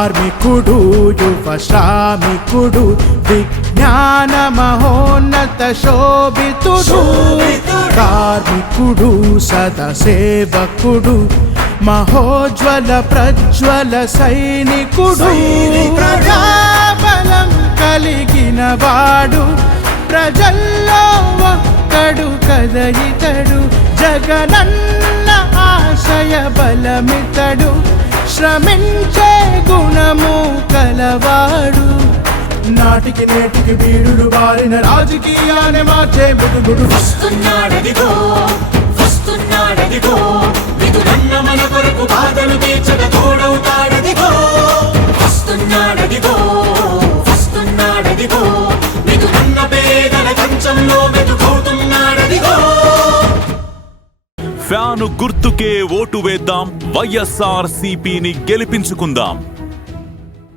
కార్మికుడు యువ శ్రామికుడు విజ్ఞాన మహోన్నత శోభితుడు కార్మికుడు సదసేవకుడు మహోజ్వల ప్రజ్వల సైనికుడు ప్రజాబలం కలిగిన వాడు ప్రజల్లో ఒక్కడు కదయితడు జగనన్న ఆశయ బలమితడు శ్రమించే గుణము కలవాడు నాటికి నేటికి వీరుడు వారిన రాజకీయాన్ని మార్చే ముదుగుడు వస్తున్నాడదిగో వస్తున్నాడదిగో విధులన్న మన కొరకు బాధలు తీర్చక తోడవుతాడదిగో వస్తున్నాడదిగో వస్తున్నాడదిగో విధులన్న పేదల కంచంలో వెతుకవుతున్నాడదిగో ఫ్యాను గుర్తుకే ఓటు వేద్దాం వైఎస్ఆర్సీపీని గెలిపించుకుందాం.